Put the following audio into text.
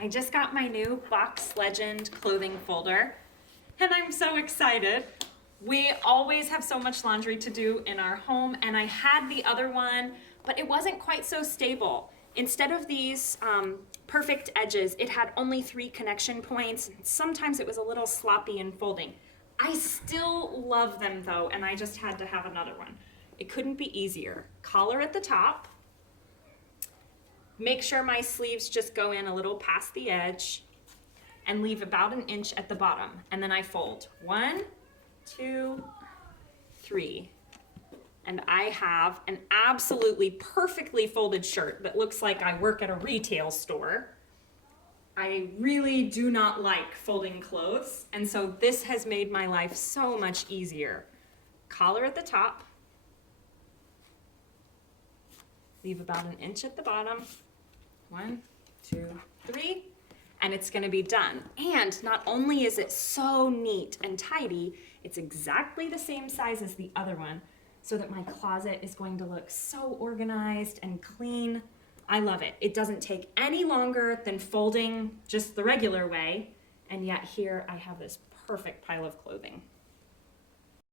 I just got my new BoxLegend clothing folder, and I'm so excited. We always have so much laundry to do in our home, and I had the other one, but it wasn't quite so stable. Instead of these perfect edges, it had only 3 connection points. Sometimes it was a little sloppy in folding. I still love them though, and I just had to have another one. It couldn't be easier. Collar at the top. Make sure my sleeves just go in a little past the edge and leave about an inch at the bottom. And then I fold 1, 2, 3. And I have an absolutely perfectly folded shirt that looks like I work at a retail store. I really do not like folding clothes, and so this has made my life so much easier. Collar at the top. Leave about an inch at the bottom. 1, 2, 3, and it's going to be done. And not only is it so neat and tidy, it's exactly the same size as the other one, so that my closet is going to look so organized and clean. I love it. It doesn't take any longer than folding just the regular way, and yet here I have this perfect pile of clothing.